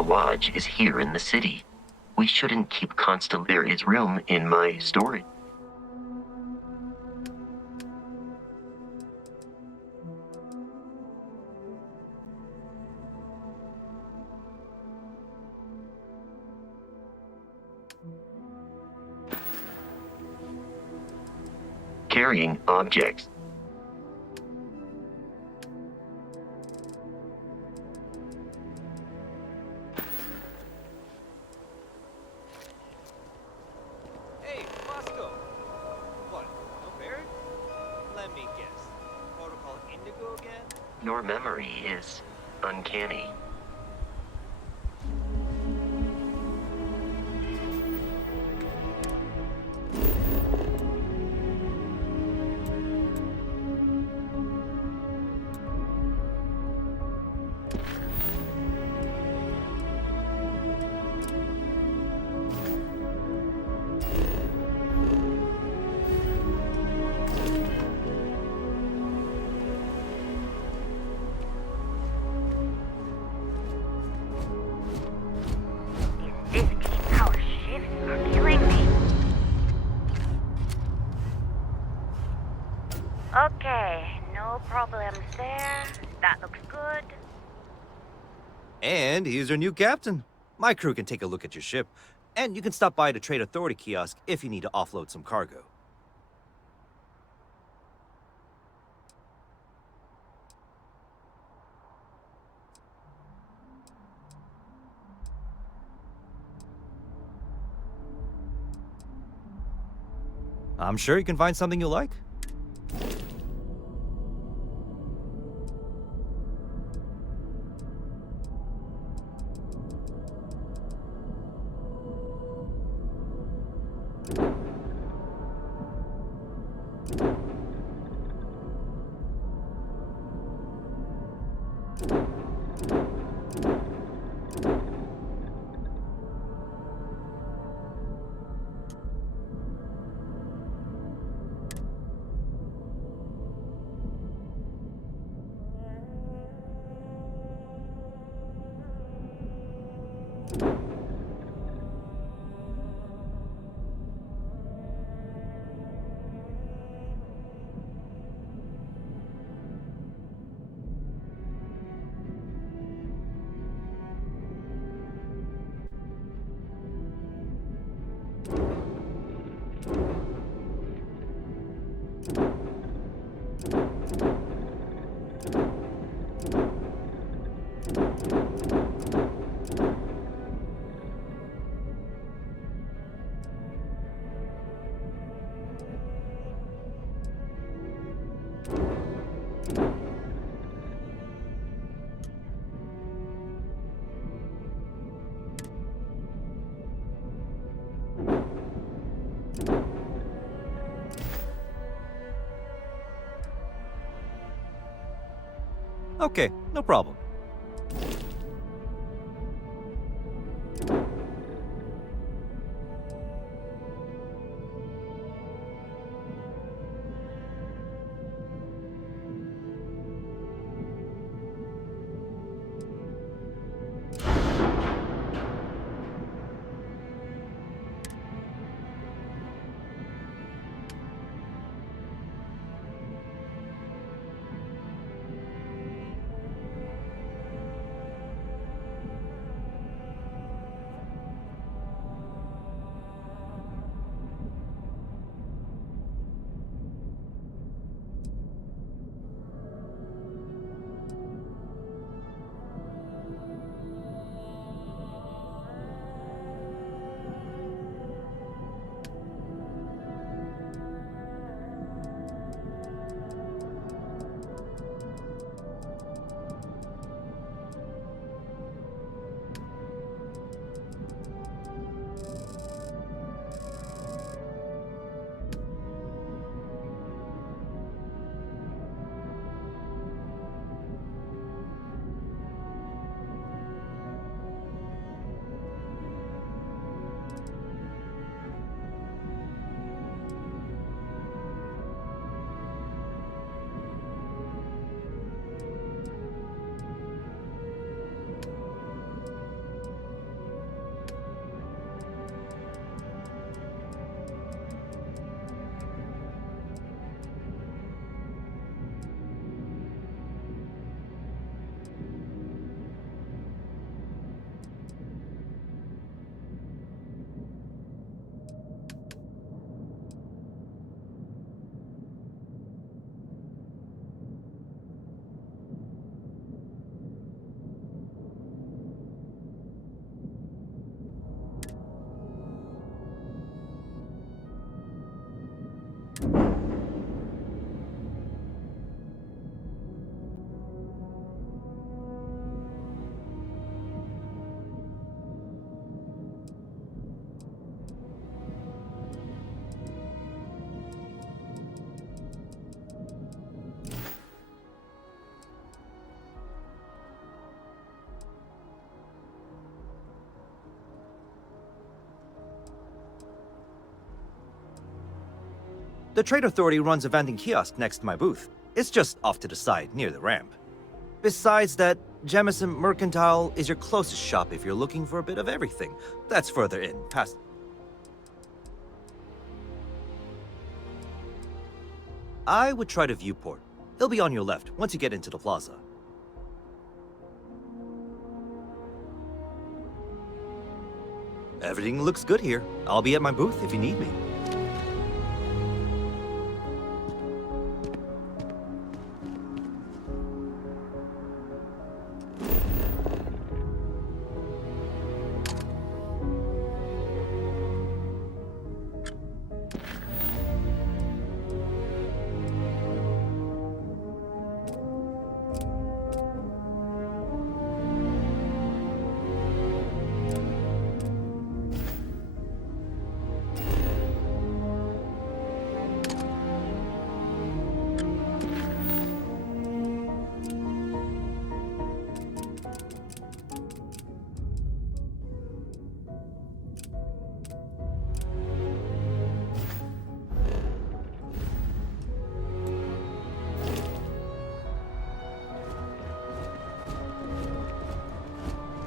The lodge is here in the city. We shouldn't keep Constellaria's room in my storage. Carrying objects. Hey, Bosco! What, no Barrett? Let me guess. Protocol Indigo again? Your memory is uncanny. These 15-hour shifts are killing me. Okay, no problems there. That looks good. And he's our new captain. My crew can take a look at your ship, and you can stop by the Trade Authority kiosk if you need to offload some cargo. I'm sure you can find something you like. Okay, no problem. The Trade Authority runs a vending kiosk next to my booth. It's just off to the side, near the ramp. Besides that, Jemison Mercantile is your closest shop if you're looking for a bit of everything. That's further in, past... I would try the Viewport. It'll be on your left, once you get into the plaza. Everything looks good here. I'll be at my booth if you need me.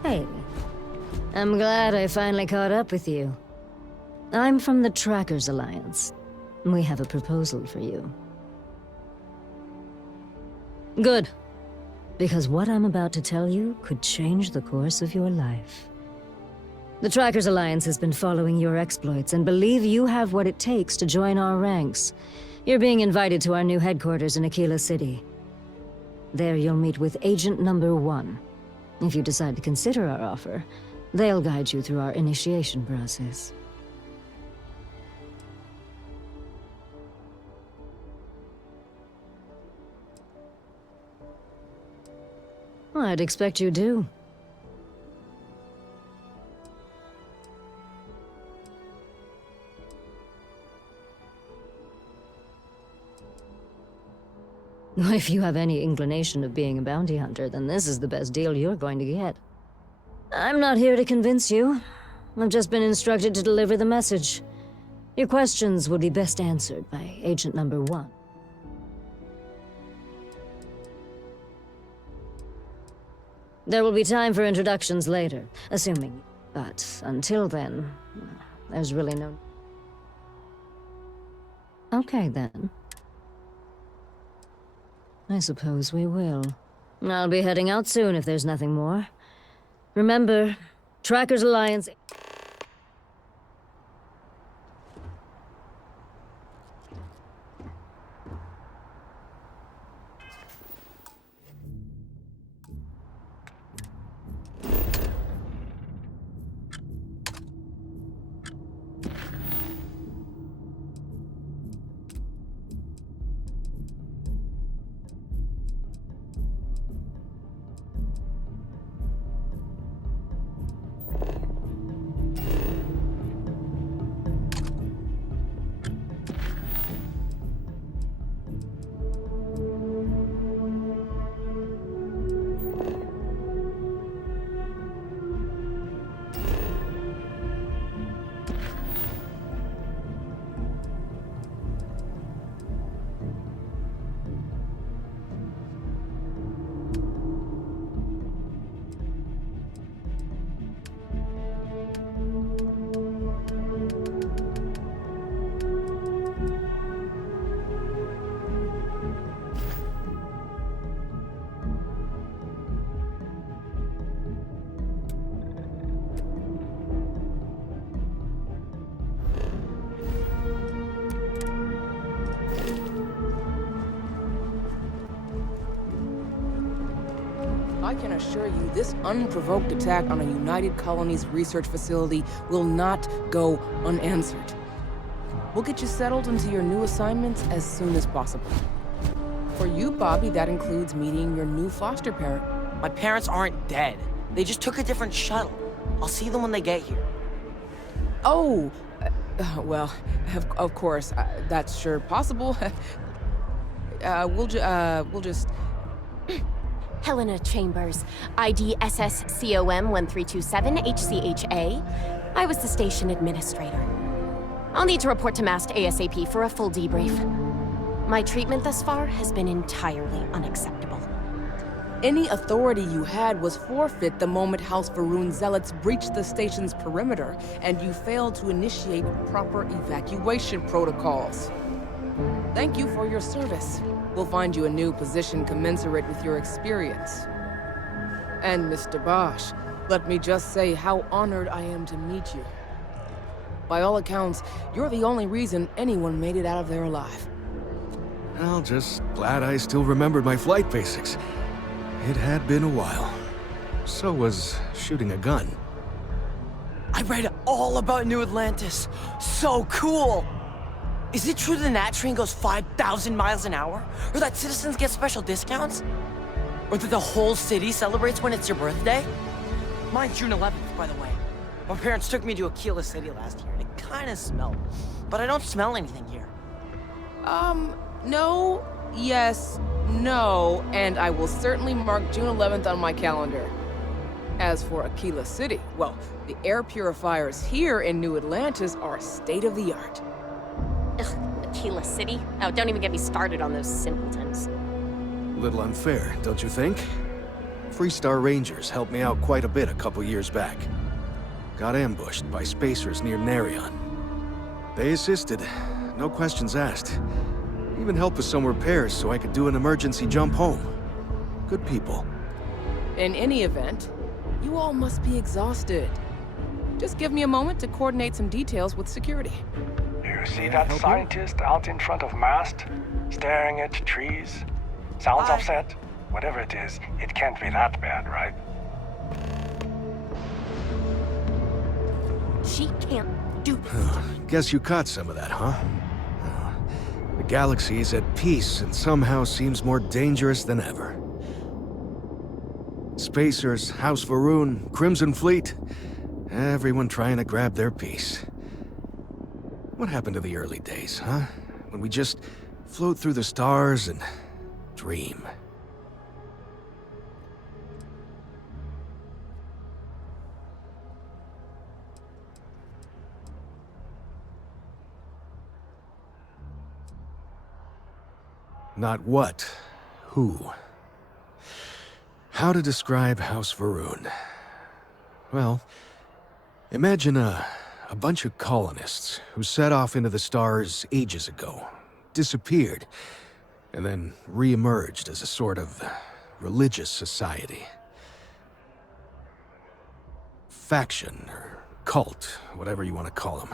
Hey, I'm glad I finally caught up with you. I'm from the Trackers Alliance. We have a proposal for you. Good. Because what I'm about to tell you could change the course of your life. The Trackers Alliance has been following your exploits and believe you have what it takes to join our ranks. You're being invited to our new headquarters in Aquila City. There you'll meet with Agent Number 1. If you decide to consider our offer, they'll guide you through our initiation process. I'd expect you do. If you have any inclination of being a bounty hunter, then this is the best deal you're going to get. I'm not here to convince you. I've just been instructed to deliver the message. Your questions would be best answered by Agent Number 1. There will be time for introductions later, assuming. But until then, there's really no... Okay, then. I suppose we will. I'll be heading out soon if there's nothing more. Remember, Trackers Alliance... I can assure you this unprovoked attack on a United Colonies research facility will not go unanswered. We'll get you settled into your new assignments as soon as possible. For you, Bobby, that includes meeting your new foster parent. My parents aren't dead. They just took a different shuttle. I'll see them when they get here. Oh, well, of course, that's sure possible. We'll just... Helena Chambers, ID SSCOM 1327 HCHA. I was the station administrator. I'll need to report to Mast ASAP for a full debrief. My treatment thus far has been entirely unacceptable. Any authority you had was forfeit the moment House Varun zealots breached the station's perimeter, and you failed to initiate proper evacuation protocols. Thank you for your service. We'll find you a new position commensurate with your experience. And Mr. Bosch, let me just say how honored I am to meet you. By all accounts, you're the only reason anyone made it out of there alive. Well, just glad I still remembered my flight basics. It had been a while. So was shooting a gun. I read all about New Atlantis. So cool! Is it true the Nat train goes 5,000 miles an hour? Or that citizens get special discounts? Or that the whole city celebrates when it's your birthday? Mine's June 11th, by the way. My parents took me to Aquila City last year, and it kinda smelled. But I don't smell anything here. No, yes, no, and I will certainly mark June 11th on my calendar. As for Aquila City, well, the air purifiers here in New Atlantis are state-of-the-art. Ugh, Aquila City? Oh, don't even get me started on those simpletons. A little unfair, don't you think? Freestar Rangers helped me out quite a bit a couple years back. Got ambushed by spacers near Narion. They assisted, no questions asked. Even helped with some repairs so I could do an emergency jump home. Good people. In any event, you all must be exhausted. Just give me a moment to coordinate some details with security. You see that scientist out in front of Mast? Staring at trees? Sounds upset? Whatever it is, it can't be that bad, right? She can't do this. Guess you caught some of that, huh? The galaxy is at peace and somehow seems more dangerous than ever. Spacers, House Varun, Crimson Fleet, everyone trying to grab their piece. What happened to the early days, huh? When we just float through the stars and dream. Not what, who. How to describe House Varun? Well, imagine a bunch of colonists who set off into the stars ages ago, disappeared, and then re-emerged as a sort of religious society. Faction, or cult, whatever you want to call them.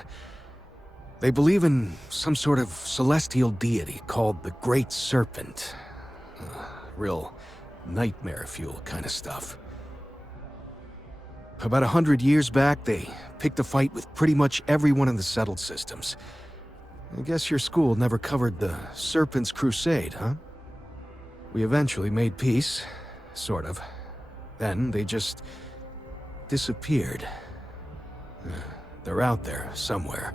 They believe in some sort of celestial deity called the Great Serpent. Real nightmare fuel kind of stuff. About 100 years back, they picked a fight with pretty much everyone in the settled systems. I guess your school never covered the Serpent's Crusade, huh? We eventually made peace, sort of. Then they just disappeared. They're out there somewhere.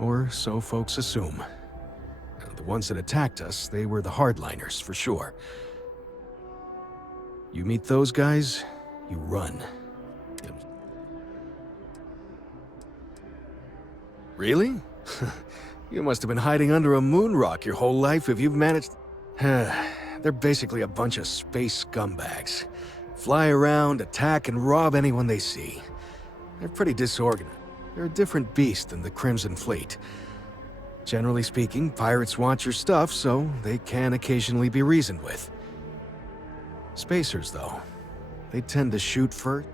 Or so folks assume. The ones that attacked us, they were the hardliners, for sure. You meet those guys, you run. Really? You must have been hiding under a moon rock your whole life if you've managed... They're basically a bunch of space scumbags. Fly around, attack, and rob anyone they see. They're pretty disorganized. They're a different beast than the Crimson Fleet. Generally speaking, pirates want your stuff, so they can occasionally be reasoned with. Spacers, though, they tend to shoot first.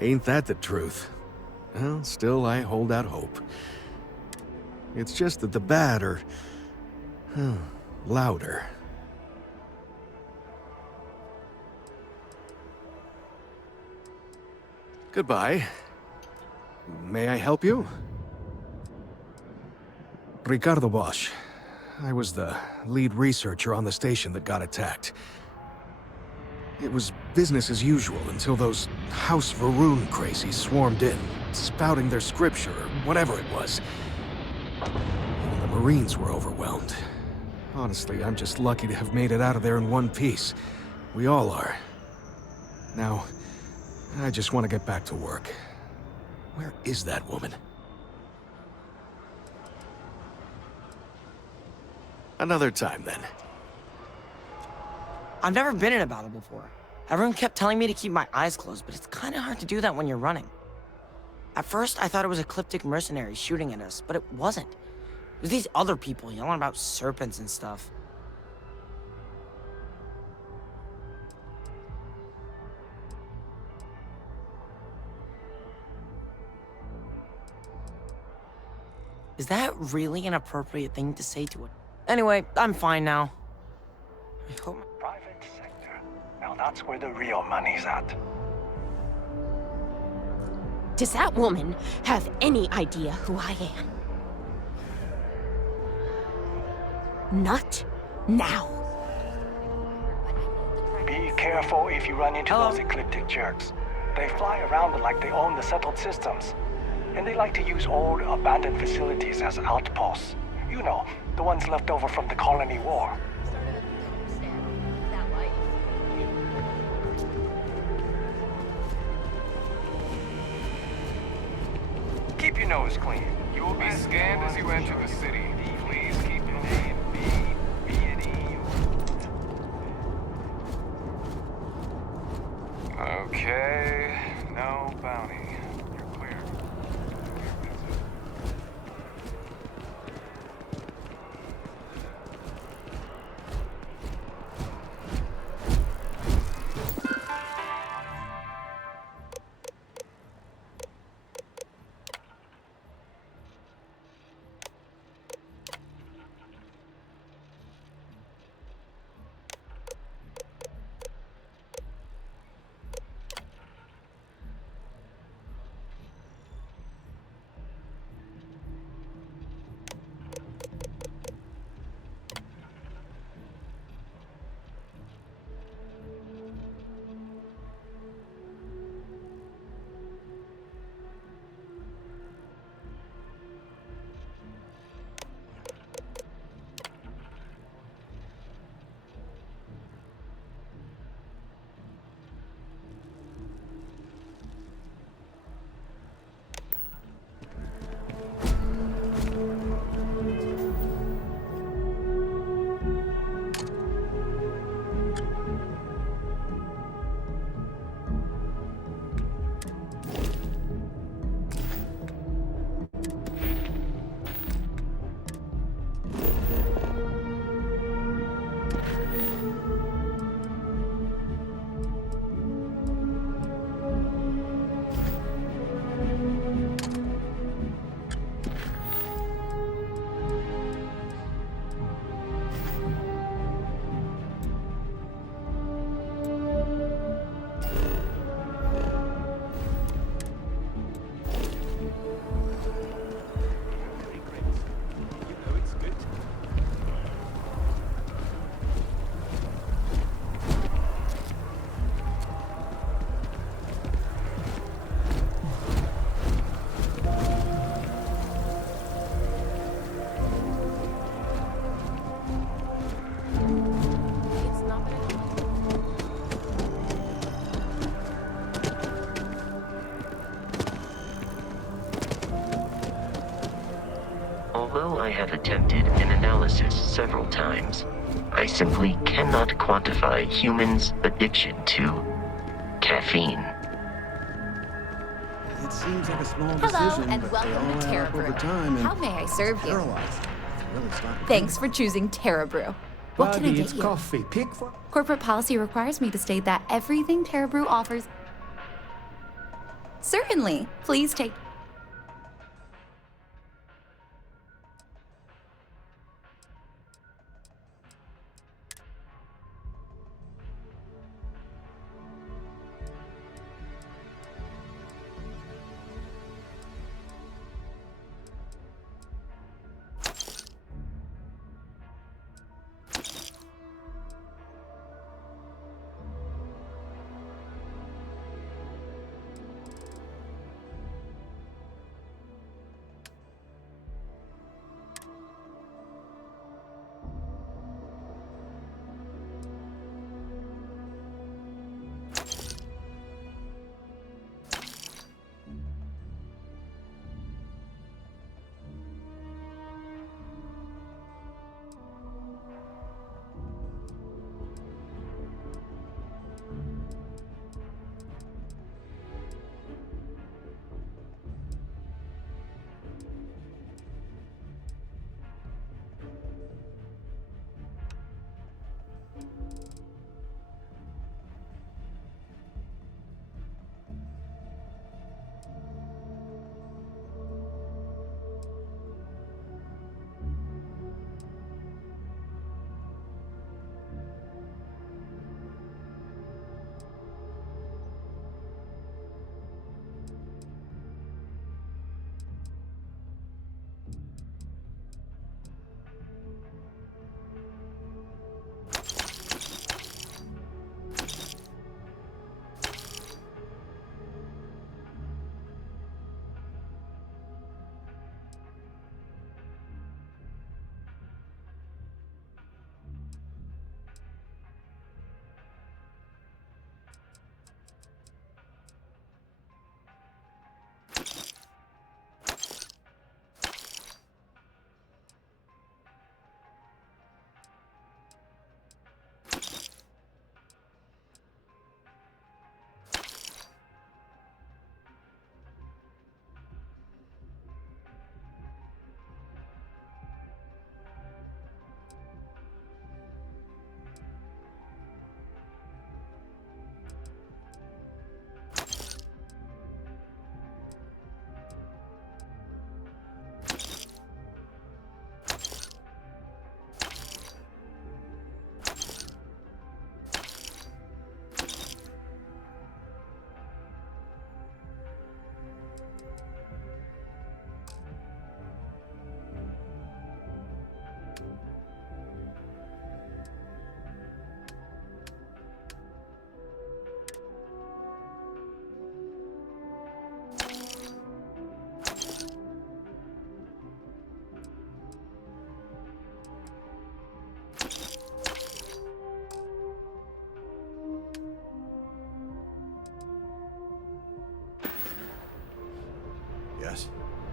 Ain't that the truth? Well, still, I hold out hope. It's just that the bad are... louder. Goodbye. May I help you? Ricardo Bosch. I was the lead researcher on the station that got attacked. It was business as usual until those House Varun crazies swarmed in, spouting their scripture or whatever it was. Even the Marines were overwhelmed. Honestly, I'm just lucky to have made it out of there in one piece. We all are. Now, I just want to get back to work. Where is that woman? Another time, then. I've never been in a battle before. Everyone kept telling me to keep my eyes closed, but it's kind of hard to do that when you're running. At first, I thought it was ecliptic mercenaries shooting at us, but it wasn't. It was these other people yelling about serpents and stuff. Is that really an appropriate thing to say to it? Anyway, I'm fine now. I hope Private sector. Now that's where the real money's at. Does that woman have any idea who I am? Not now. Be careful if you run into Hello? those ecliptic jerks. They fly around like they own the settled systems. And they like to use old, abandoned facilities as outposts. You know, the ones left over from the colony war. Keep your nose clean. You will be scanned as you enter the city. Please keep moving. Okay, no bounty. You're clear. Although I have attempted an analysis several times, I simply cannot quantify humans' addiction to caffeine. It seems like a small Hello, decision, and but welcome they all to add Terra up Brew. over time and How may I serve you? paralyze. If you really stop Thanks for choosing Terra Brew. What can I get it's you? coffee. Pick for... Corporate policy requires me to state that everything Terra Brew offers. Certainly. Please take.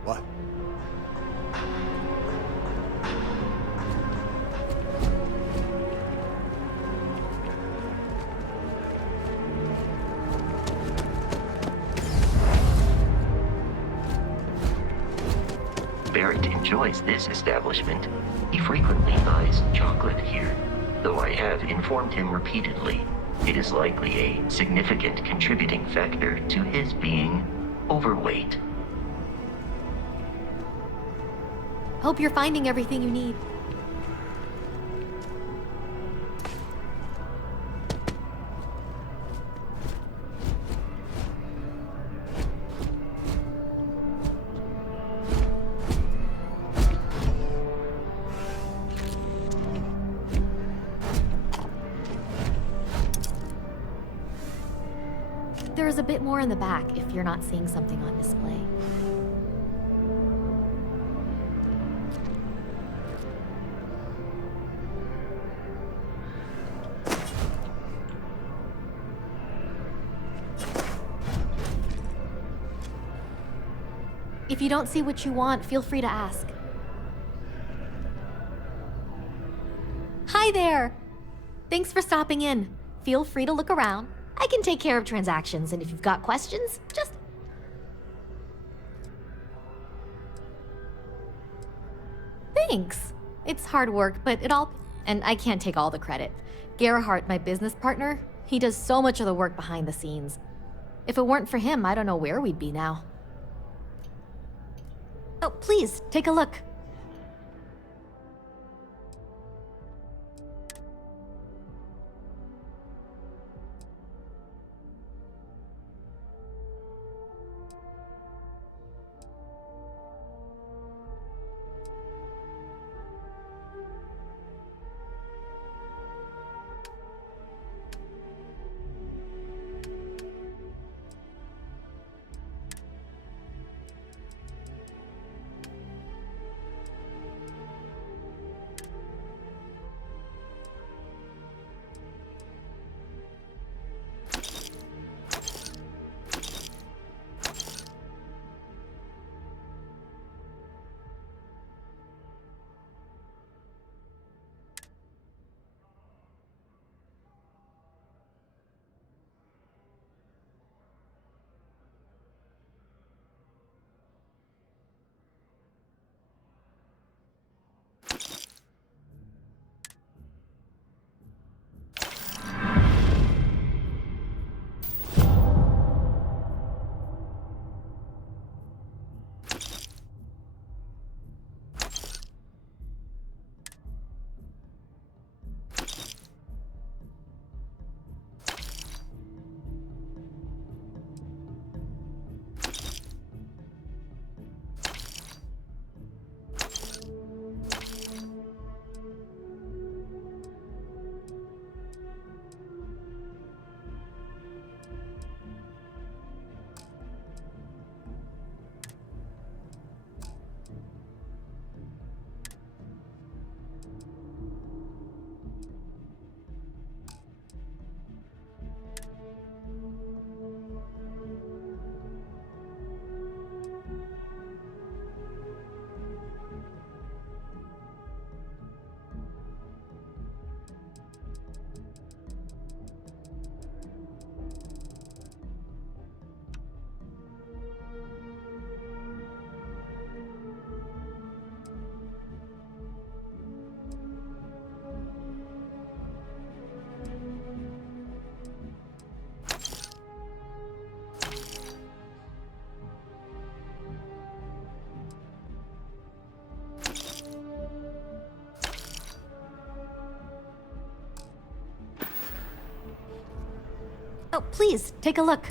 What? Barrett enjoys this establishment. He frequently buys chocolate here, though I have informed him repeatedly it is likely a significant contributing factor to his being overweight. Hope you're finding everything you need. There's a bit more in the back if you're not seeing something on display. If you don't see what you want, feel free to ask. Hi there! Thanks for stopping in. Feel free to look around. I can take care of transactions, and if you've got questions, just... Thanks. It's hard work, but it all... And I can't take all the credit. Gerhardt, my business partner, he does so much of the work behind the scenes. If it weren't for him, I don't know where we'd be now. Oh, please, take a look. Oh, please, take a look.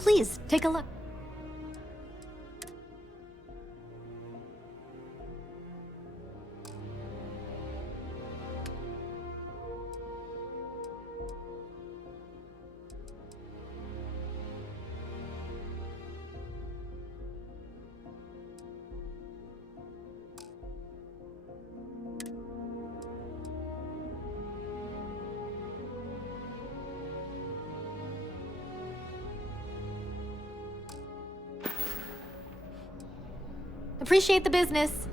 Please, take a look. Appreciate the business.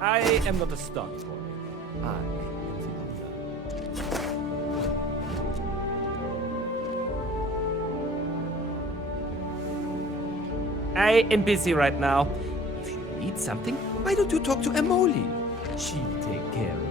I am not a stunt boy. I am busy right now. If you need something, why don't you talk to Emoli? She'll take care of you.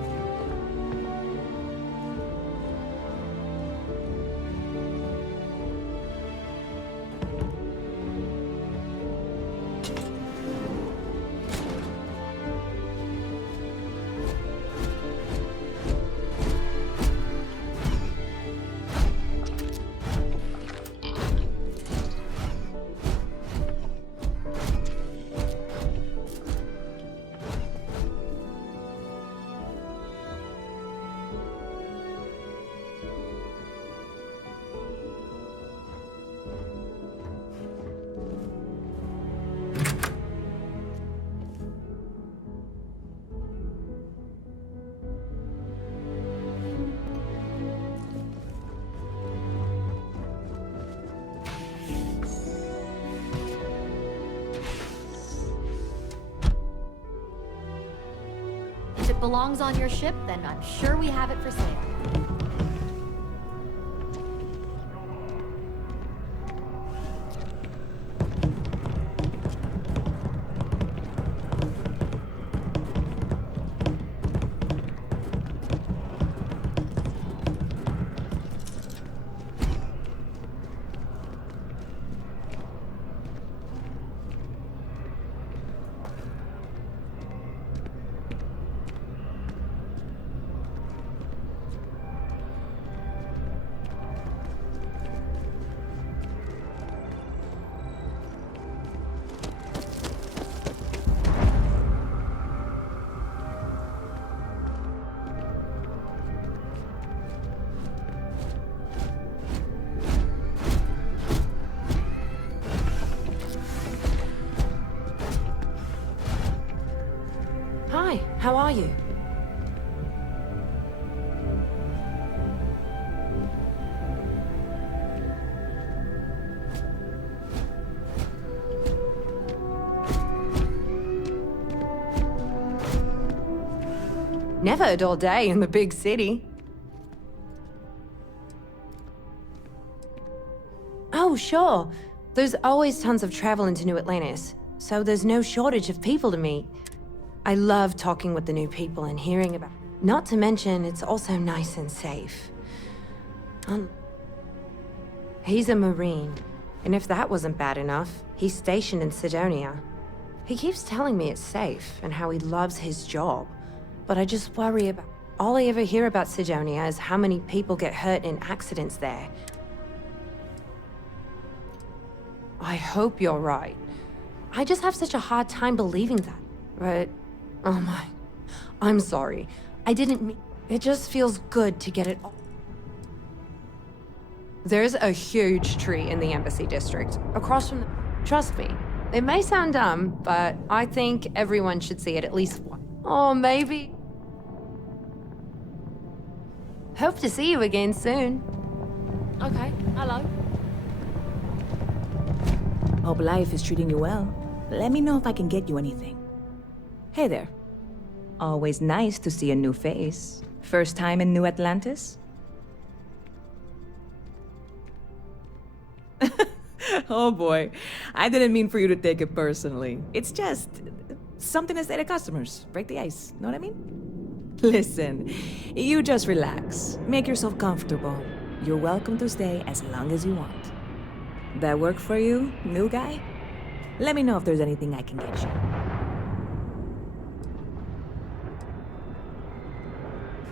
If it belongs on your ship, then I'm sure we have it for sale. Hi, how are you? Never a dull day in the big city. Oh, sure. There's always tons of travel into New Atlantis, so there's no shortage of people to meet. I love talking with the new people and hearing about. Not to mention, it's also nice and safe. He's a Marine, and if that wasn't bad enough, he's stationed in Sidonia. He keeps telling me it's safe and how he loves his job, but I just worry about. All I ever hear about Sidonia is how many people get hurt in accidents there. I hope you're right. I just have such a hard time believing that, but. Oh my. I'm sorry. I didn't mean. It just feels good to get it all. There's a huge tree in the Embassy District, across from the. Trust me, it may sound dumb, but I think everyone should see it at least once. Or maybe. Hope to see you again soon. Okay, hello. Hope life is treating you well. Let me know if I can get you anything. Hey there. Always nice to see a new face. First time in New Atlantis? Oh boy, I didn't mean for you to take it personally. It's just something to say to customers. Break the ice, know what I mean? Listen, you just relax. Make yourself comfortable. You're welcome to stay as long as you want. That work for you, new guy? Let me know if there's anything I can get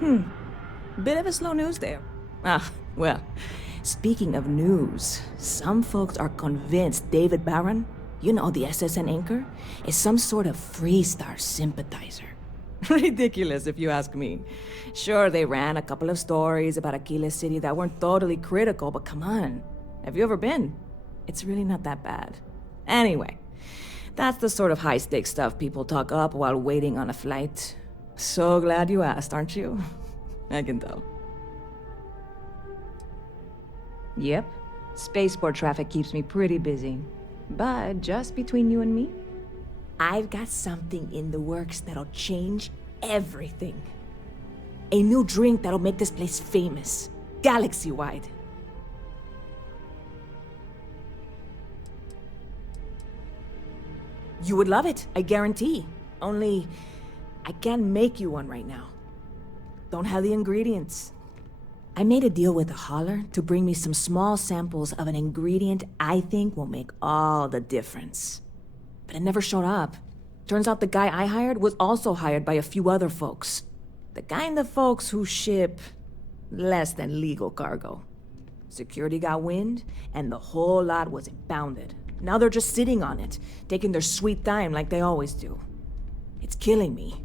you. Bit of a slow news there. Well, speaking of news, some folks are convinced David Barron, you know, the SSN anchor, is some sort of Freestar sympathizer. Ridiculous, if you ask me. Sure, they ran a couple of stories about Aquila City that weren't totally critical, but come on. Have you ever been? It's really not that bad. Anyway, that's the sort of high-stakes stuff people talk up while waiting on a flight. So glad you asked, aren't you? I can tell. Yep. Spaceport traffic keeps me pretty busy. But just between you and me, I've got something in the works that'll change everything. A new drink that'll make this place famous, galaxy-wide. You would love it, I guarantee. Only, I can't make you one right now. Don't have the ingredients. I made a deal with a hauler to bring me some small samples of an ingredient I think will make all the difference. But it never showed up. Turns out the guy I hired was also hired by a few other folks. The kind of folks who ship less than legal cargo. Security got wind, and the whole lot was impounded. Now they're just sitting on it, taking their sweet time like they always do. It's killing me.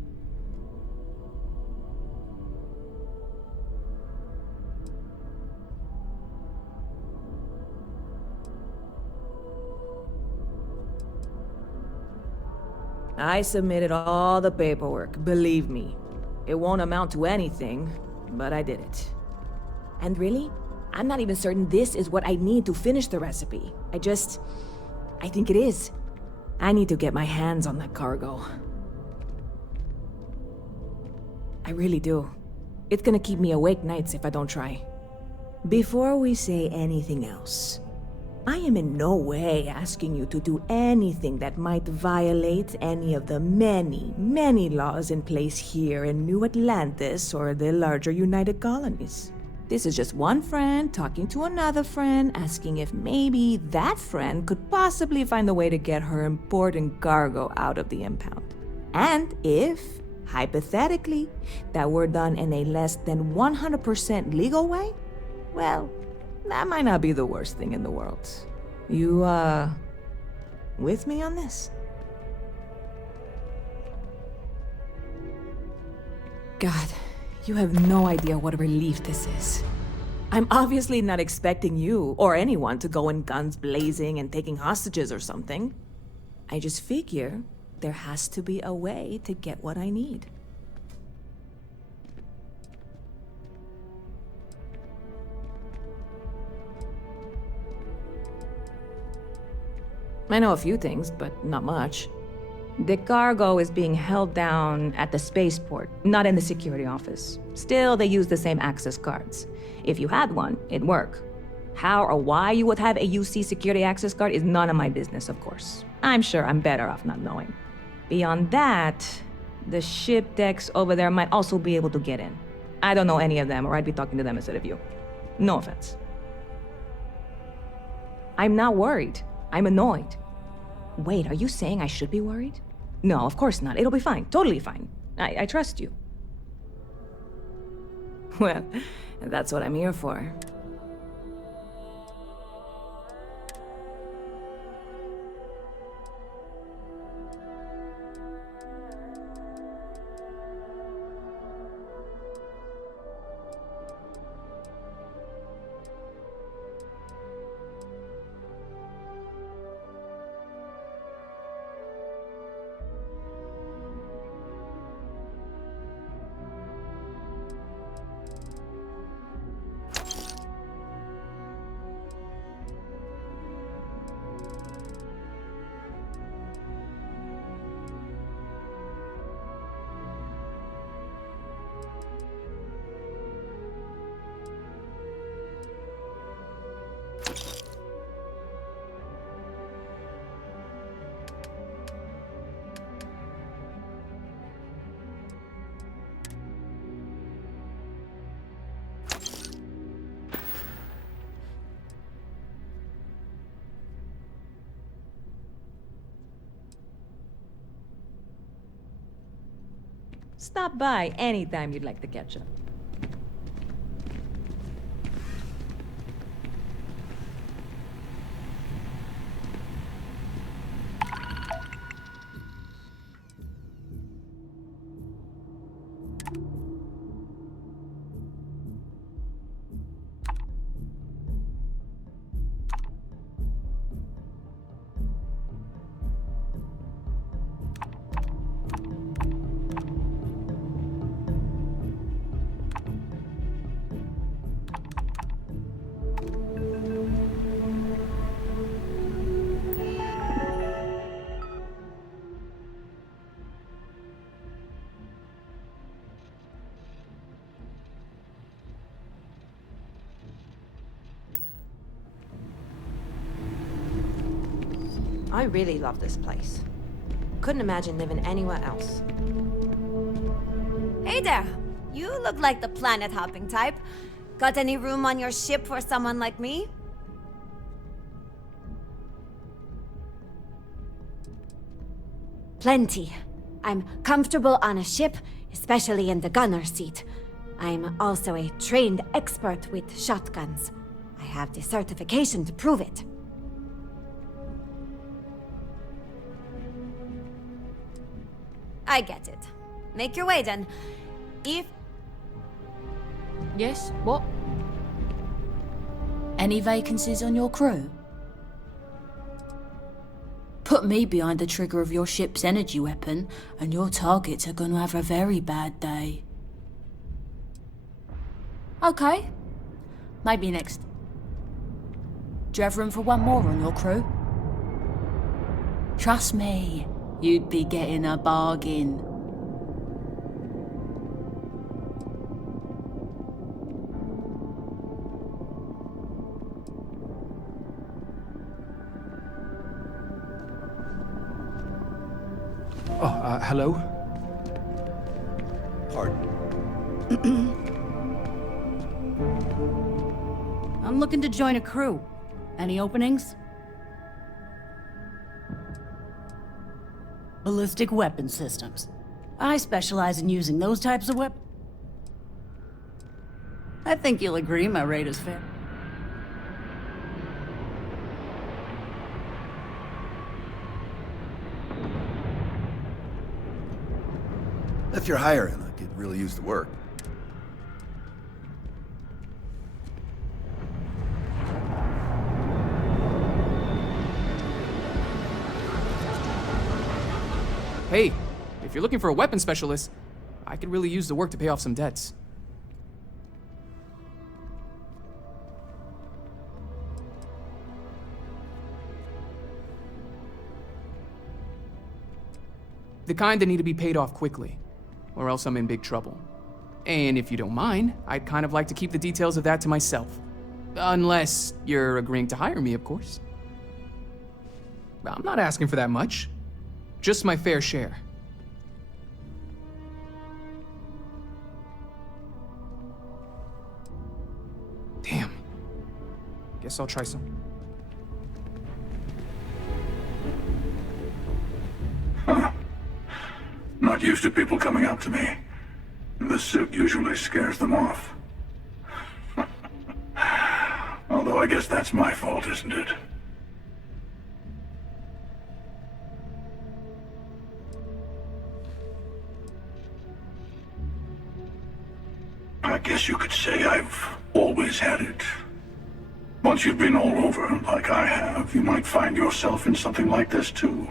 I submitted all the paperwork, believe me. It won't amount to anything, but I did it. And really, I'm not even certain this is what I need to finish the recipe. I think it is. I need to get my hands on that cargo. I really do. It's gonna keep me awake nights if I don't try. Before we say anything else, I am in no way asking you to do anything that might violate any of the many, many laws in place here in New Atlantis or the larger United Colonies. This is just one friend talking to another friend, asking if maybe that friend could possibly find a way to get her important cargo out of the impound. And if, hypothetically, that were done in a less than 100% legal way, well, that might not be the worst thing in the world. You, with me on this? God, you have no idea what a relief this is. I'm obviously not expecting you or anyone to go in guns blazing and taking hostages or something. I just figure there has to be a way to get what I need. I know a few things, but not much. the cargo is being held down at the spaceport, not in the security office. Still, they use the same access cards. If you had one, it'd work. How or why you would have a UC security access card is none of my business, of course. I'm sure I'm better off not knowing. Beyond that, the ship decks over there might also be able to get in. I don't know any of them, or I'd be talking to them instead of you. No offense. I'm not worried. I'm annoyed. Wait, are you saying I should be worried? No, of course not. It'll be fine. Totally fine. I trust you. Well, that's what I'm here for. Stop by anytime you'd like to catch up. I really love this place. Couldn't imagine living anywhere else. Hey there! You look like the planet hopping type. Got any room on your ship for someone like me? Plenty. I'm comfortable on a ship, especially in the gunner seat. I'm also a trained expert with shotguns. I have the certification to prove it. I get it. Make your way then. If... Yes, what? Any vacancies on your crew? Put me behind the trigger of your ship's energy weapon, and your targets are gonna have a very bad day. Okay. Maybe next. Do you have room for one more on your crew? Trust me, you'd be getting a bargain. Hello? Pardon. I'm looking to join a crew. Any openings? Ballistic weapon systems. I specialize in using those types of weapons. I think you'll agree my rate is fair. If you're hiring, I could really use the work. Hey, if you're looking for a weapon specialist, I could really use the work to pay off some debts. The kind that need to be paid off quickly, or else I'm in big trouble. And if you don't mind, I'd kind of like to keep the details of that to myself. Unless you're agreeing to hire me, of course. I'm not asking for that much. Just my fair share. Damn. Guess I'll try some. Not used to people coming up to me. The suit usually scares them off. Although I guess that's my fault, isn't it? I guess you could say I've always had it. Once you've been all over, like I have, you might find yourself in something like this too.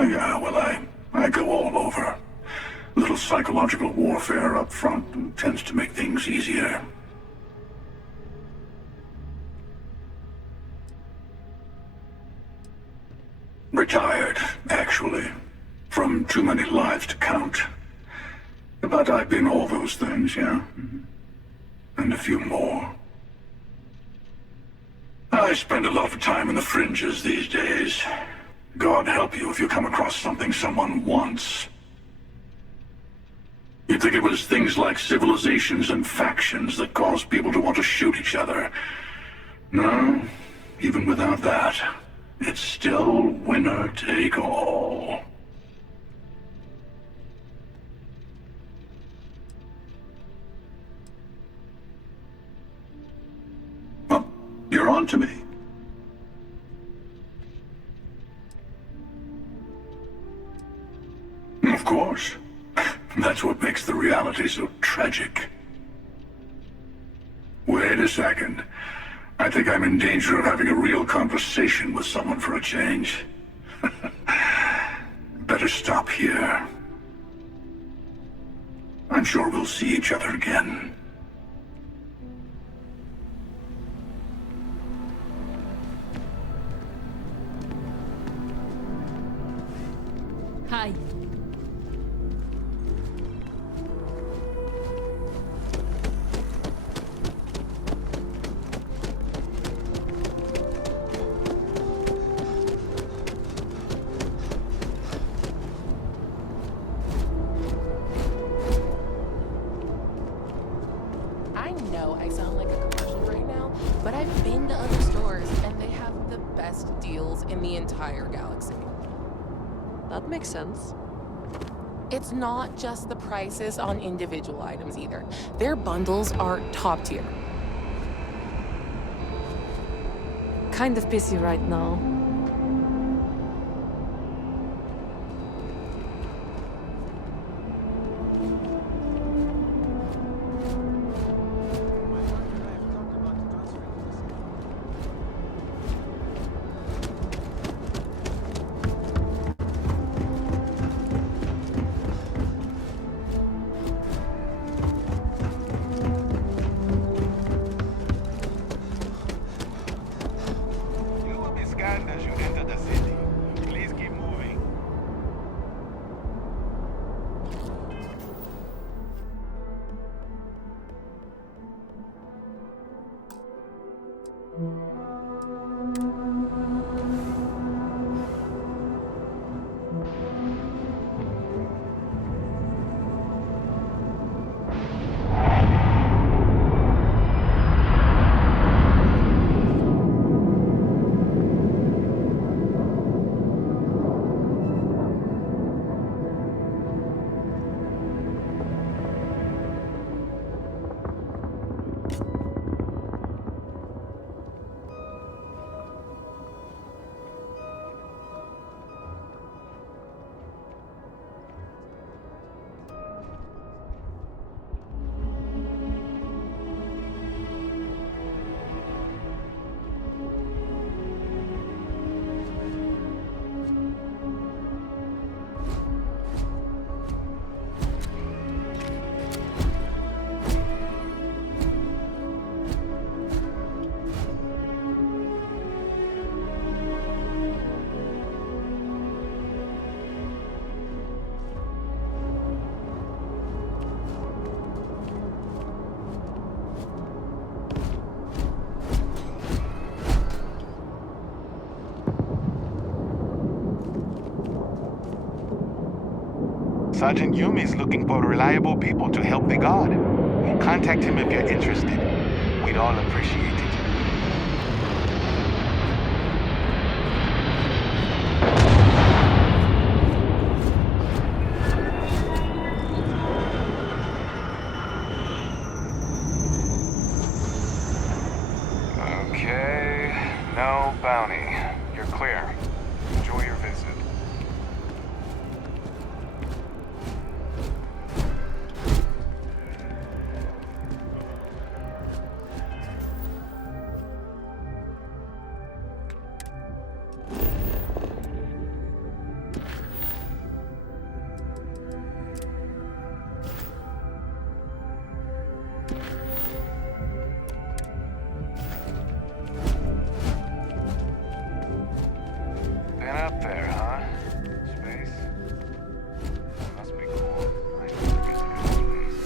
Yeah, well, I go all over. A little psychological warfare up front tends to make things easier. Retired, actually. From too many lives to count. But I've been all those things, yeah? And a few more. I spend a lot of time in the fringes these days. God help you if you come across something someone wants. You'd think it was things like civilizations and factions that cause people to want to shoot each other. No, even without that, it's still winner take all. Well, you're on to me. Of course. That's what makes the reality so tragic. Wait a second. I think I'm in danger of having a real conversation with someone for a change. Better stop here. I'm sure we'll see each other again. Hi. I know I sound like a commercial right now, but I've been to other stores and they have the best deals in the entire galaxy. That makes sense. It's not just the prices on individual items either. Their bundles are top tier. Kind of busy right now. Sergeant Yumi's looking for reliable people to help the guard. Contact him if you're interested. We'd all appreciate it. Okay, no bounty. You're clear. Enjoy your visit. Been up there, huh? Space? Must be cool. I never get to go to space.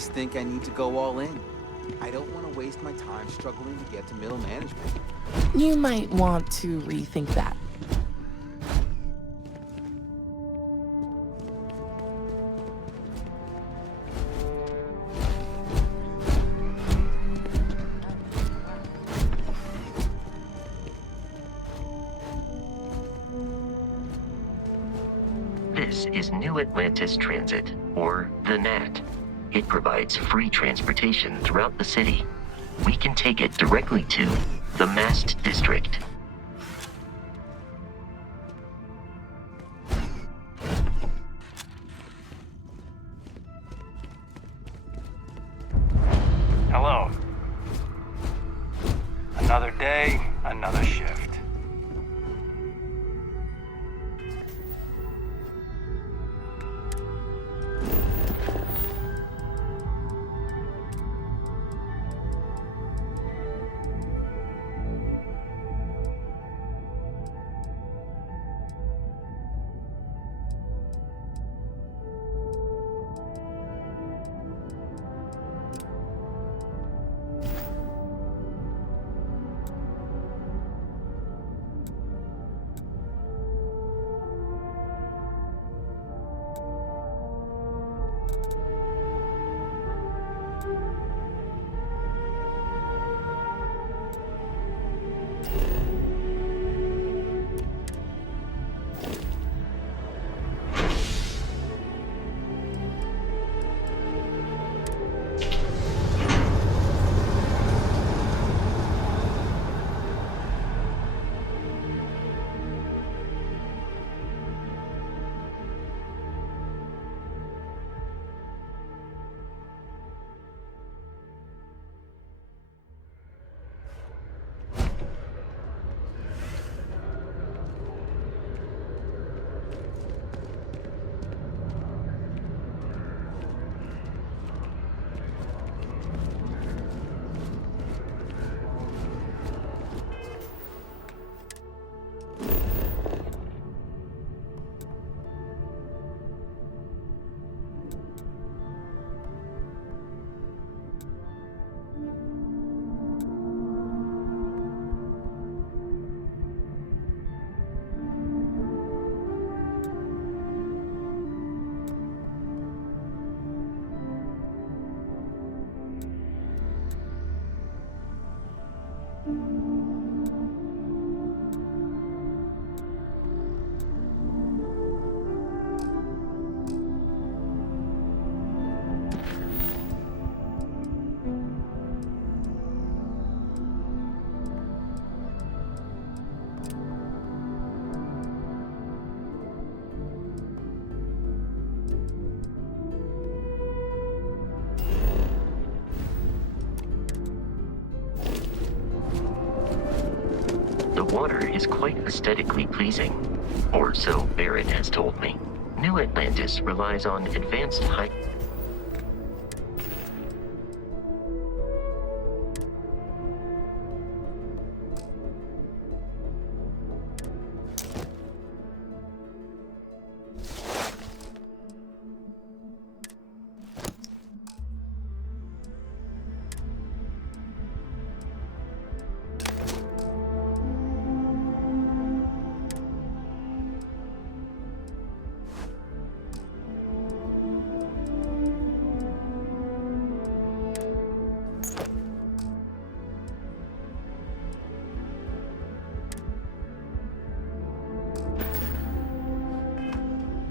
just think I need to go all in. I don't want to waste my time struggling to get to middle management. You might want to rethink that. This is New Atlantis Transit, or the NAT. It provides free transportation throughout the city. We can take it directly to the Mast District. Hello. Another day, another shift. The water is quite aesthetically pleasing, or so Barrett has told me. New Atlantis relies on advanced high...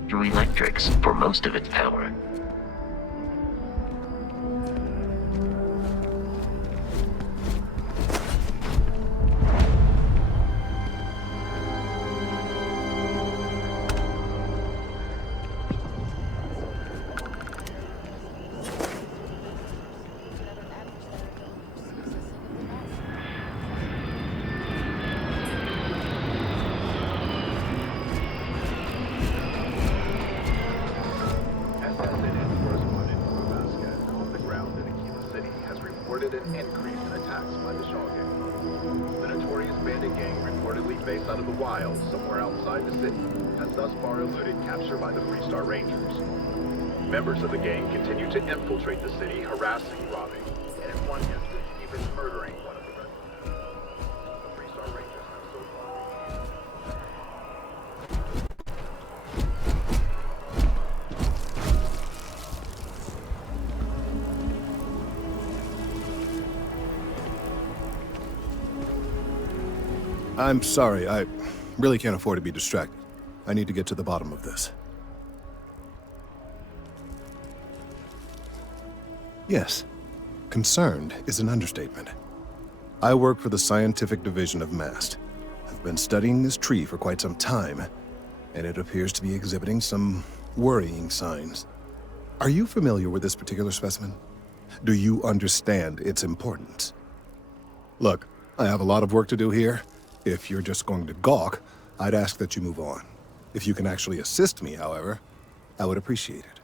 through electrics for most of its power. An increase in attacks by the Shaw Gang. The notorious bandit gang, reportedly based out of the wilds somewhere outside the city, has thus far eluded capture by the Three-Star Rangers. Members of the gang continue to infiltrate the city, harassing, robbing, and in one instance, even murdering one of the residents. The three-star Rangers have so I'm sorry, I really can't afford to be distracted. I need to get to the bottom of this. Yes, concerned is an understatement. I work for the scientific division of MAST. I've been studying this tree for quite some time, and it appears to be exhibiting some worrying signs. Are you familiar with this particular specimen? Do you understand its importance? Look, I have a lot of work to do here. If you're just going to gawk, I'd ask that you move on. If you can actually assist me, however, I would appreciate it.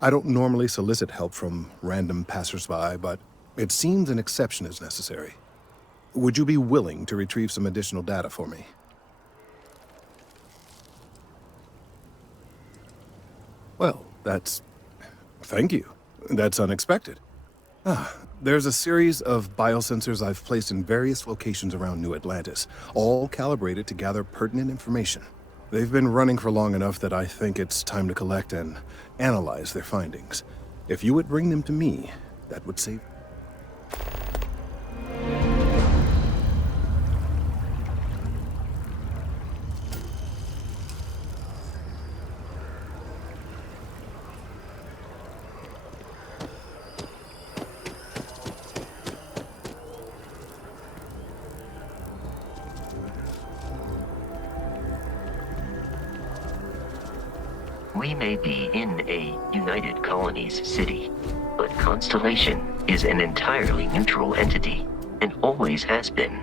I don't normally solicit help from random passersby, but it seems an exception is necessary. Would you be willing to retrieve some additional data for me? Well, thank you. That's unexpected. There's a series of biosensors I've placed in various locations around New Atlantis, all calibrated to gather pertinent information. They've been running for long enough that I think it's time to collect and analyze their findings. If you would bring them to me, that would save... We may be in a United Colonies city, but Constellation is an entirely neutral entity, and always has been.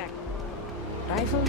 check. Rifle?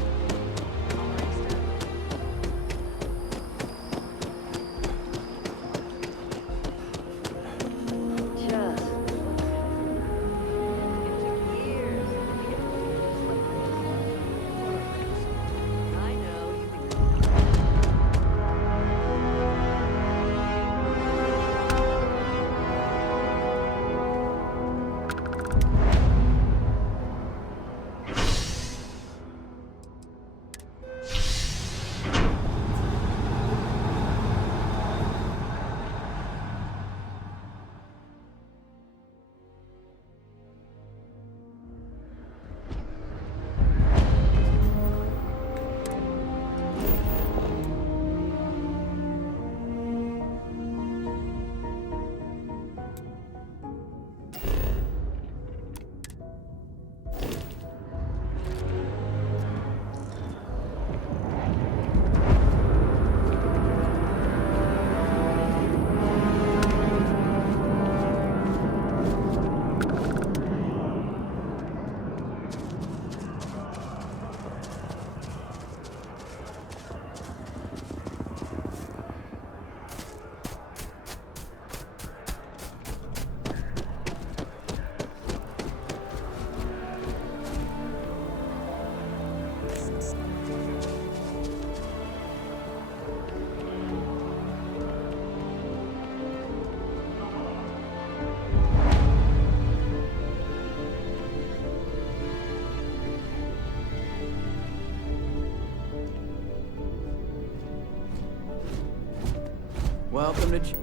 Welcome to...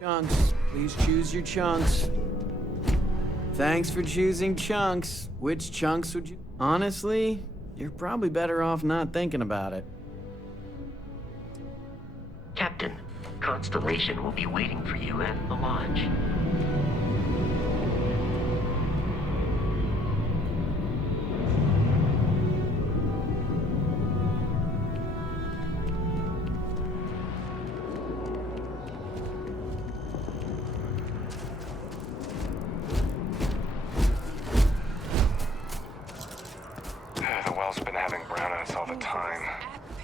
Chunks. Please choose your chunks. Thanks for choosing chunks. Which chunks would you... Honestly, you're probably better off not thinking about it. Captain, Constellation will be waiting for you at the lodge. The well's been having brownouts all the time.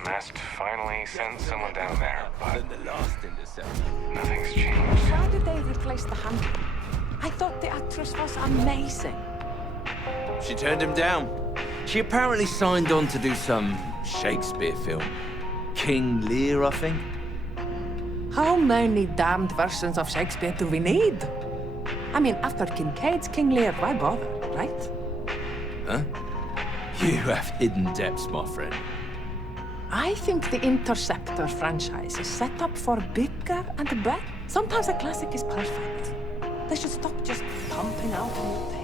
Mast finally sent someone down there, but nothing's changed. Why did they replace the hand? I thought the actress was amazing. She turned him down. She apparently signed on to do some Shakespeare film. King Lear, I think. How many damned versions of Shakespeare do we need? I mean, after Kincaid's King Lear, why bother, right? Huh? You have hidden depths, my friend. I think the Interceptor franchise is set up for bigger and better. Sometimes a classic is perfect. They should stop just pumping out a new thing.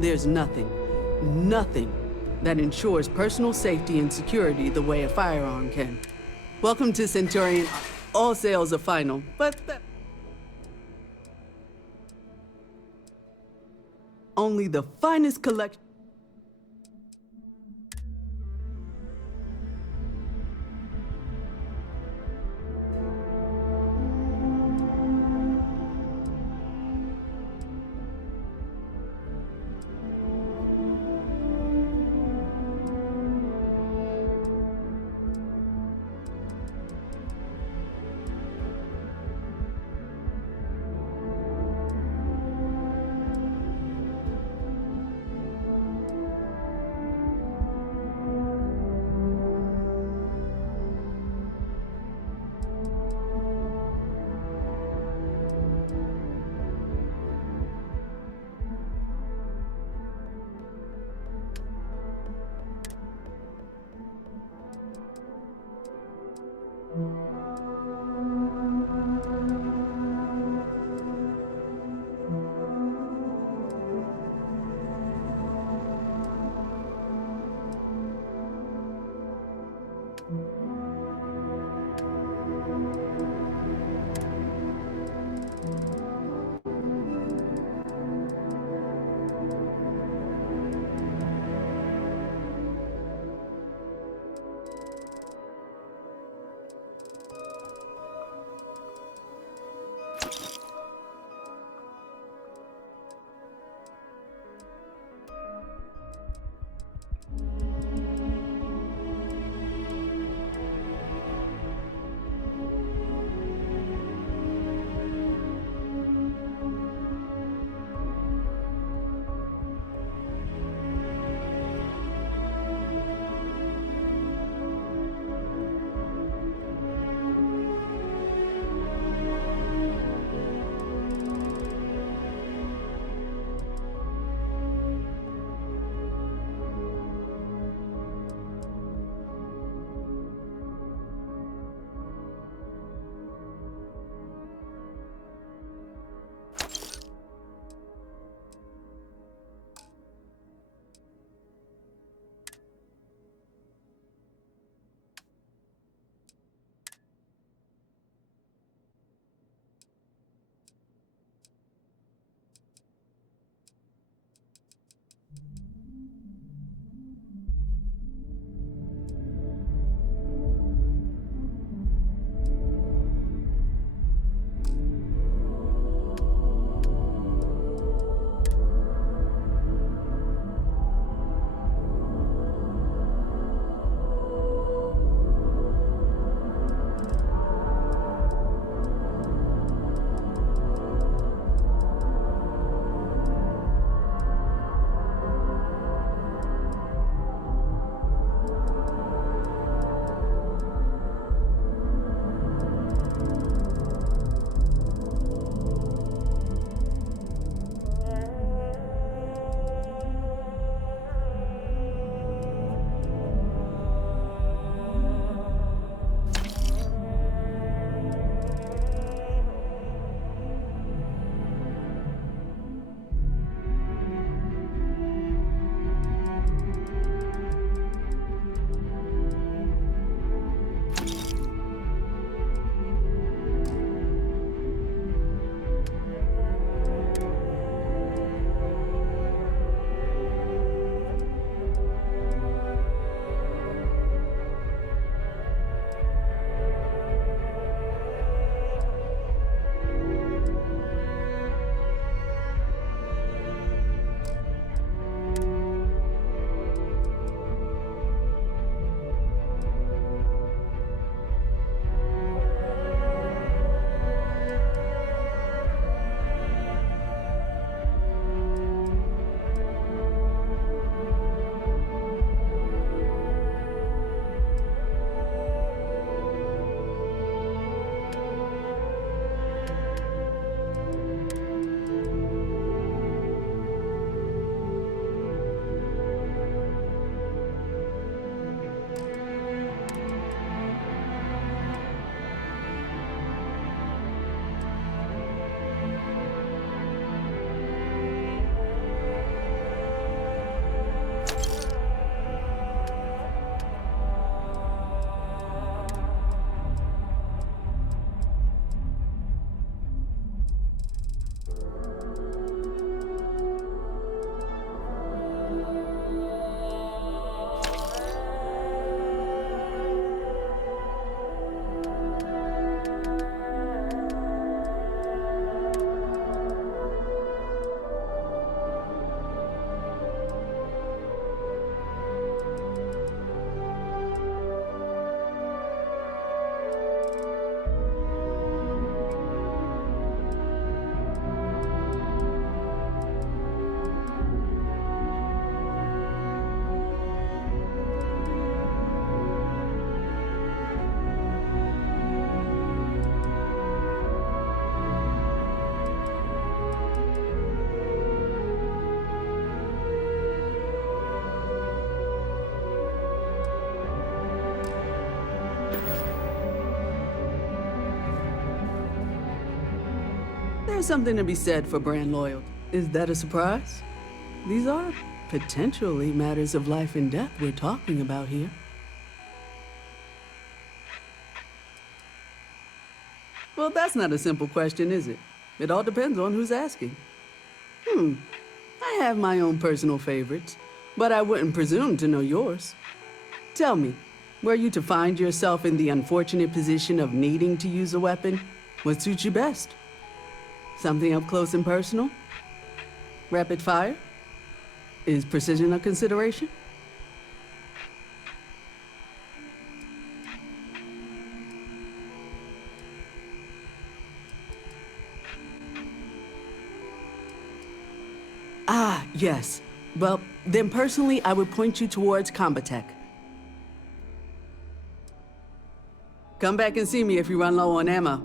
There's nothing that ensures personal safety and security the way a firearm can. Welcome to Centurion. All sales are final, but only the finest collection. There's something to be said for brand loyalty. Is that a surprise? These are potentially matters of life and death we're talking about here. Well, that's not a simple question, is it? It all depends on who's asking. I have my own personal favorites, but I wouldn't presume to know yours. Tell me, were you to find yourself in the unfortunate position of needing to use a weapon, what suits you best? Something up close and personal? Rapid fire? Is precision a consideration? Ah, yes. Well, then personally, I would point you towards Combatech. Come back and see me if you run low on ammo.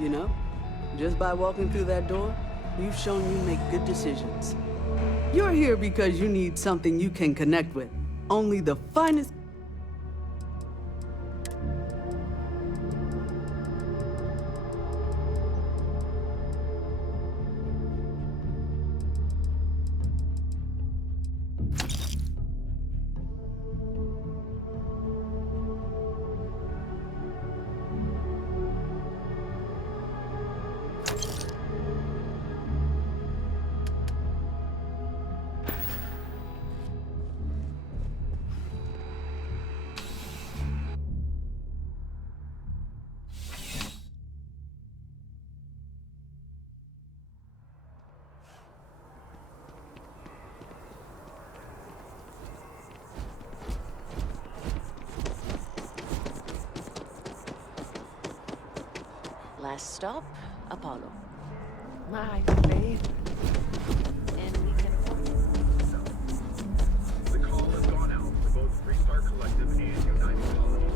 You know, just by walking through that door, you've shown you make good decisions. You're here because you need something you can connect with. Only the finest... Last stop, Apollo. My favorite. And we can... The call has gone out for both Freestar Collective and United Colonies.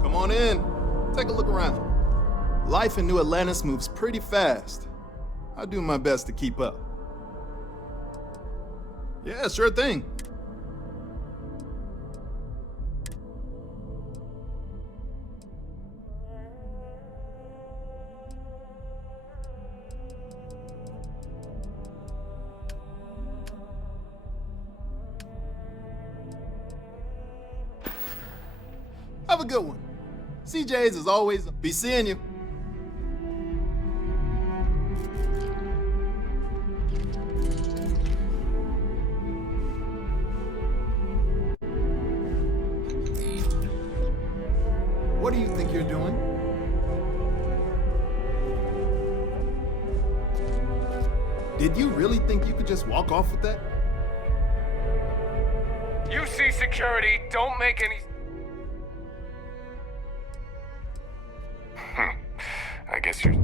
Come on in. Take a look around. Life in New Atlantis moves pretty fast. I do my best to keep up. Yeah, sure thing. Have a good one. CJ's is always be seeing you. What do you think you're doing? Did you really think you could just walk off with that? You see security, don't make any... I guess you're...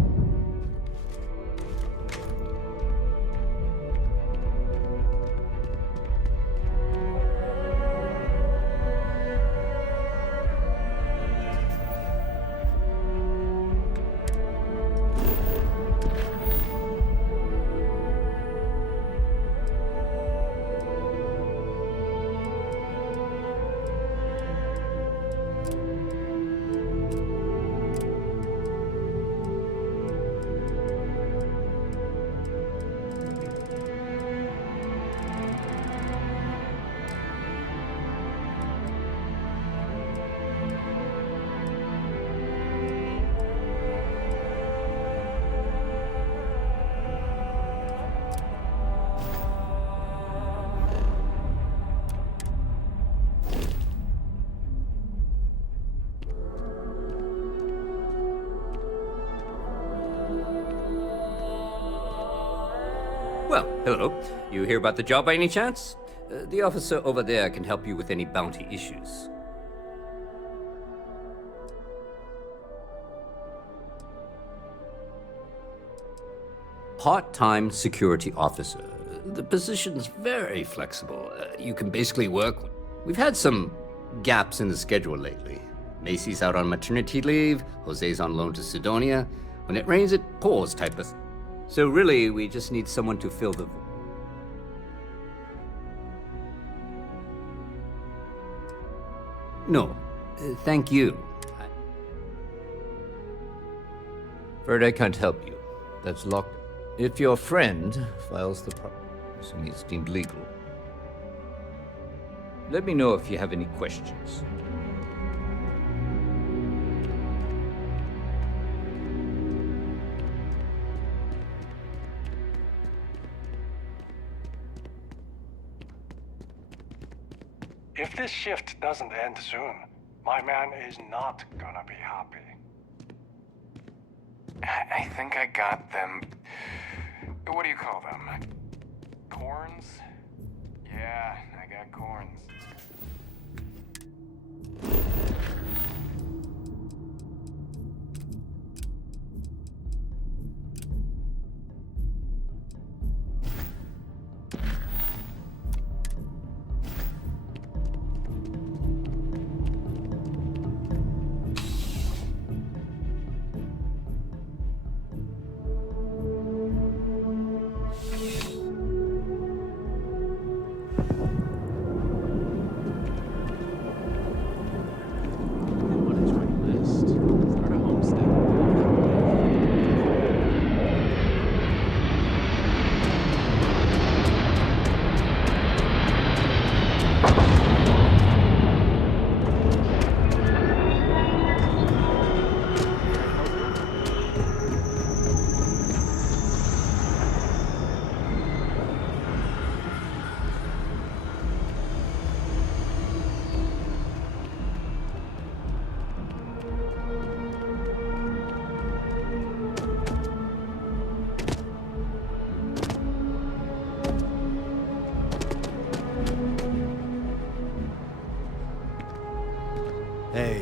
Well, hello. You hear about the job by any chance? The officer over there can help you with any bounty issues. Part-time security officer. The position's very flexible. You can basically work... We've had some gaps in the schedule lately. Macy's out on maternity leave, Jose's on loan to Sidonia. When it rains, it pours type of... So really, we just need someone to fill the... No, thank you. Afraid I can't help you. That's locked. If your friend files the assuming it's deemed legal. Let me know if you have any questions. If this shift doesn't end soon, my man is not gonna be happy. I think I got them... What do you call them? Corns? Yeah, I got corns.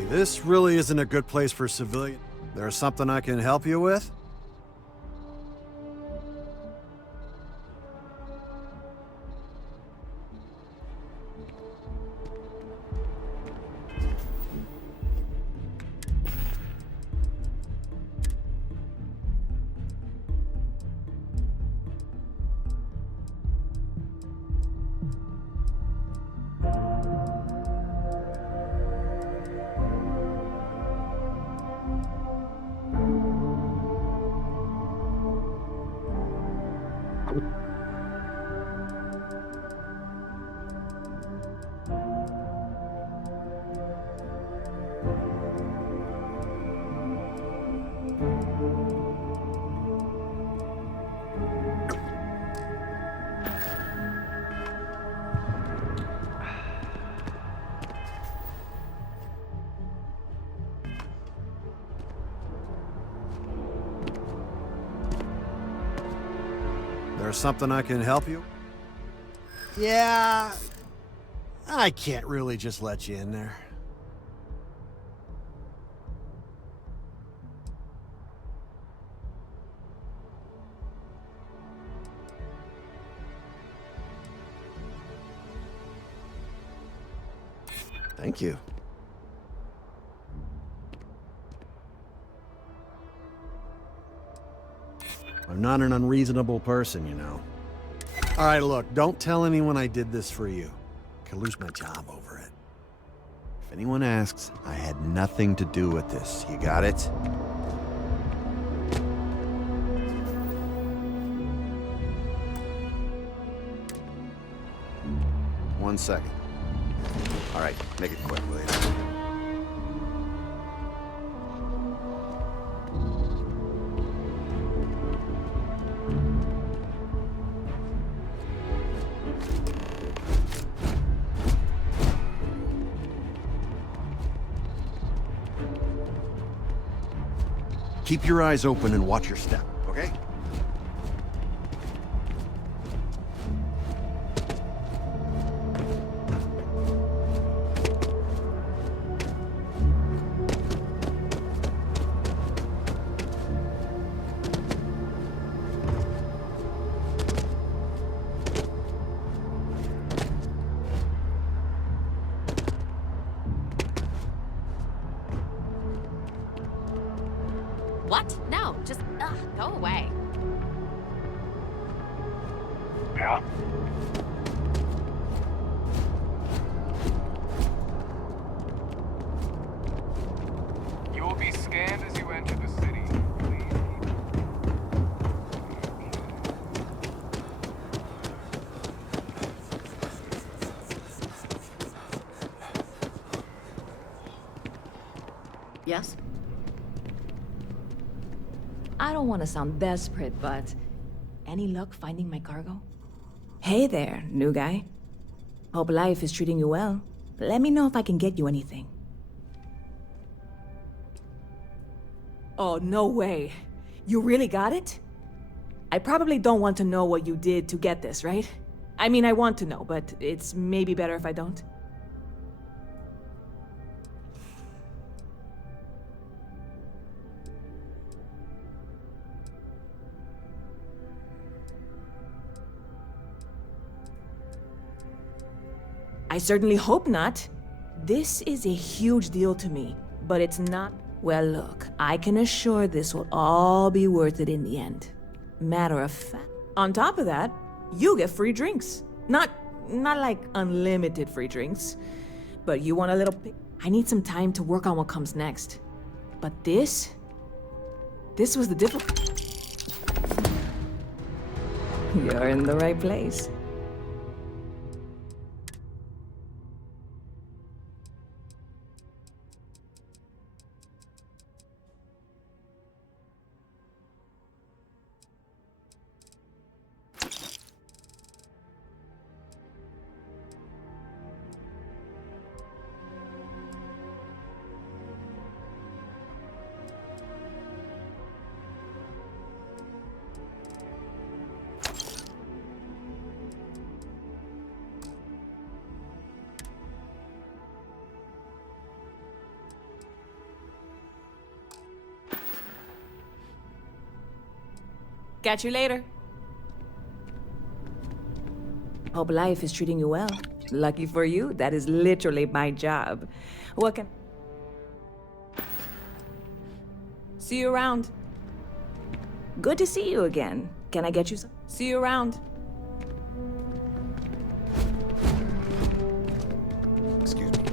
This really isn't a good place for civilian. There's something I can help you with? There's something I can help you? Yeah, I can't really just let you in there. Thank you. I'm not an unreasonable person, you know. All right, look, don't tell anyone I did this for you. I could lose my job over it. If anyone asks, I had nothing to do with this. You got it? One second. All right, make it quick, will you? Keep your eyes open and watch your step, okay? What? No, just go away. Yeah? You will be scanned as you enter the city. Yes? I don't want to sound desperate, but any luck finding my cargo? Hey there, new guy. Hope life is treating you well. Let me know if I can get you anything. Oh, no way. You really got it? I probably don't want to know what you did to get this, right? I mean, I want to know, but it's maybe better if I don't. I certainly hope not. This is a huge deal to me, but it's not. Well, look, I can assure this will all be worth it in the end. Matter of fact, on top of that, you get free drinks. Not like unlimited free drinks, but you want a little I need some time to work on what comes next. But this was the difficult. You're in the right place. catch you later. Hope life is treating you well. Lucky for you, that is literally my job. What can... See you around. Good to see you again. Can I get you some? See you around. Excuse me.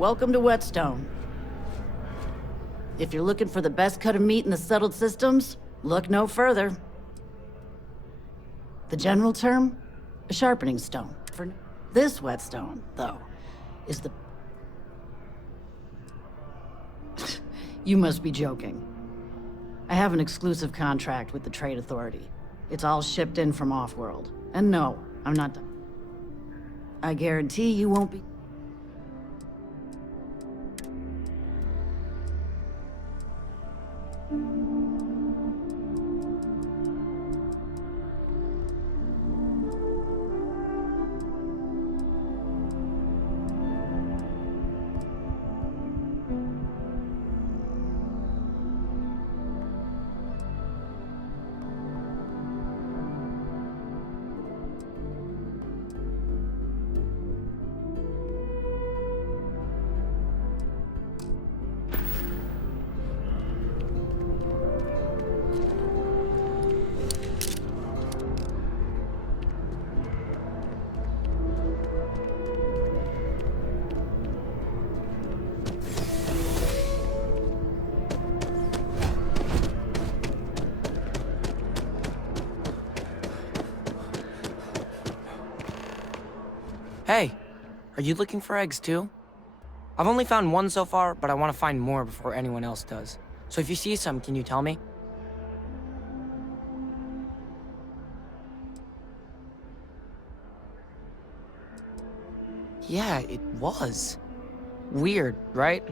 Welcome to Whetstone. If you're looking for the best cut of meat in the settled systems, look no further. The general term? A sharpening stone. For this whetstone, though, is the... You must be joking. I have an exclusive contract with the Trade Authority. It's all shipped in from off-world. And no, I'm not done. I guarantee you won't be... Hey, are you looking for eggs too? I've only found one so far, but I want to find more before anyone else does. So if you see some, can you tell me? Yeah, it was. Weird, right?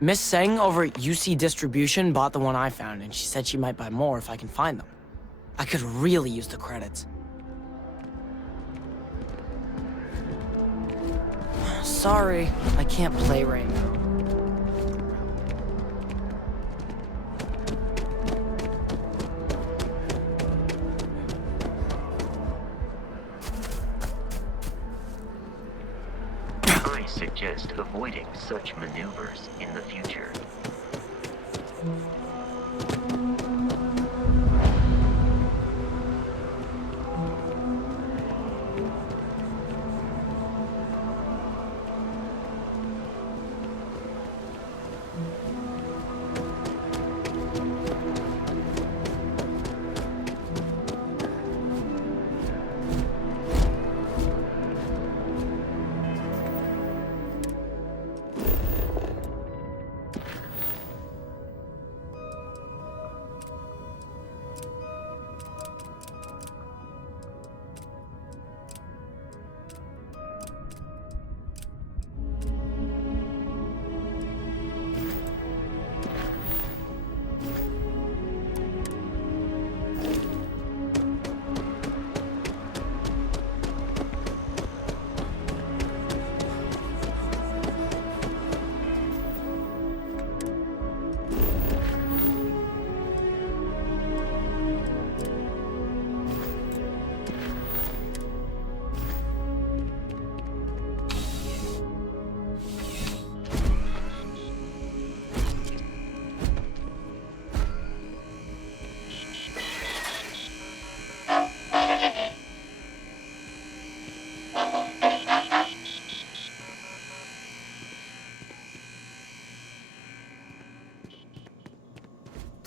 Miss Seng over at UC Distribution bought the one I found, and she said she might buy more if I can find them. I could really use the credits. Sorry, I can't play right now. I suggest avoiding such maneuvers in the future.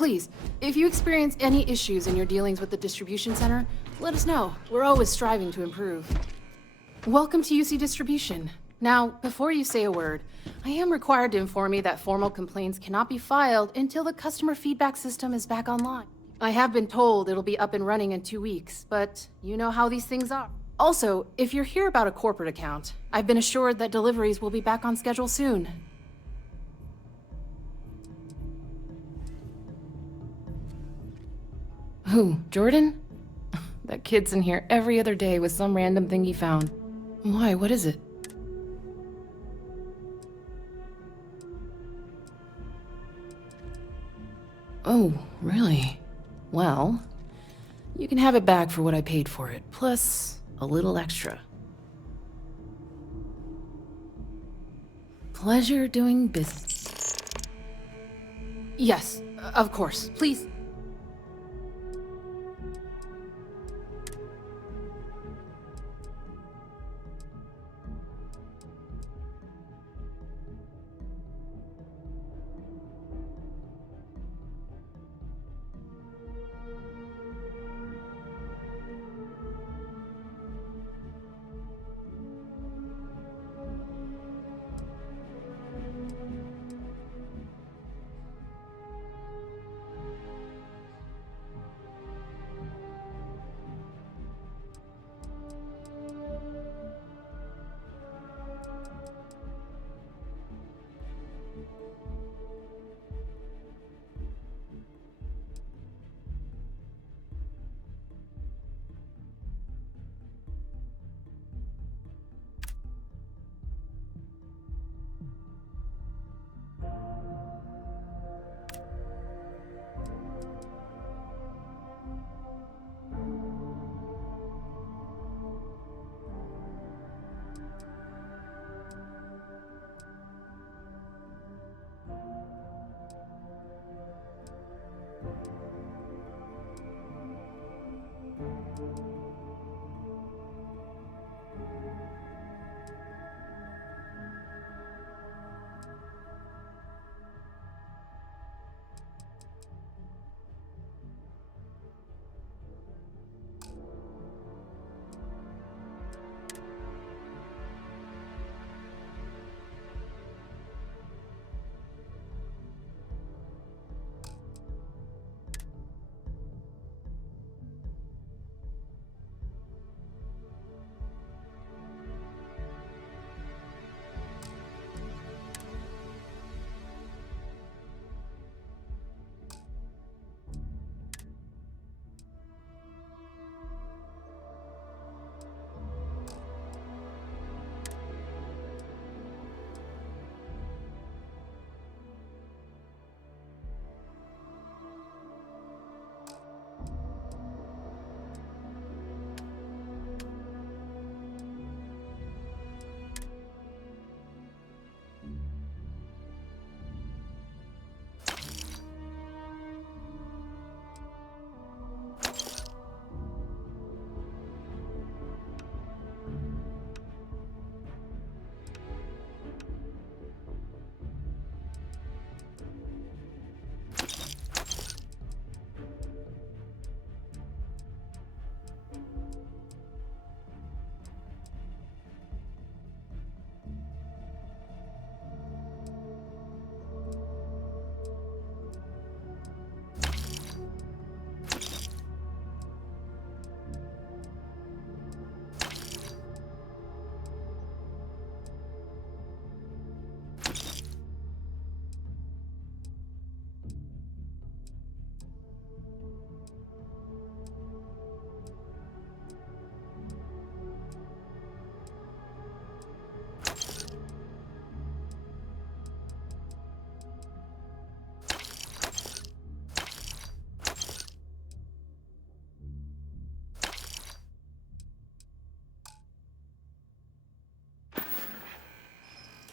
Please, if you experience any issues in your dealings with the distribution center, let us know. We're always striving to improve. Welcome to UC Distribution. Now, before you say a word, I am required to inform you that formal complaints cannot be filed until the customer feedback system is back online. I have been told it'll be up and running in 2 weeks, but you know how these things are. Also, if you're here about a corporate account, I've been assured that deliveries will be back on schedule soon. Who, Jordan? That kid's in here every other day with some random thing he found. Why, what is it? Oh, really? Well, you can have it back for what I paid for it, plus a little extra. Pleasure doing business. Yes, of course. Please.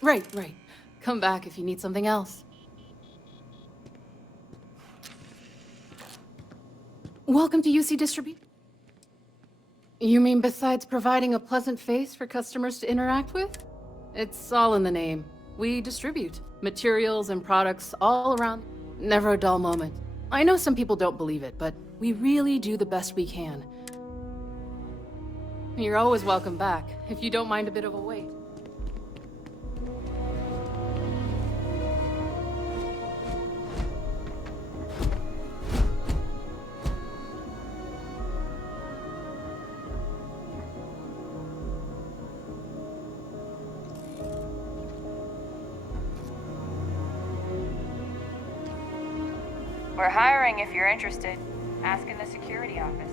Right. Come back if you need something else. Welcome to UC Distribution. You mean besides providing a pleasant face for customers to interact with? It's all in the name. We distribute materials and products all around. Never a dull moment. I know some people don't believe it, but we really do the best we can. You're always welcome back, if you don't mind a bit of a wait. We're hiring if you're interested. Ask in the security office.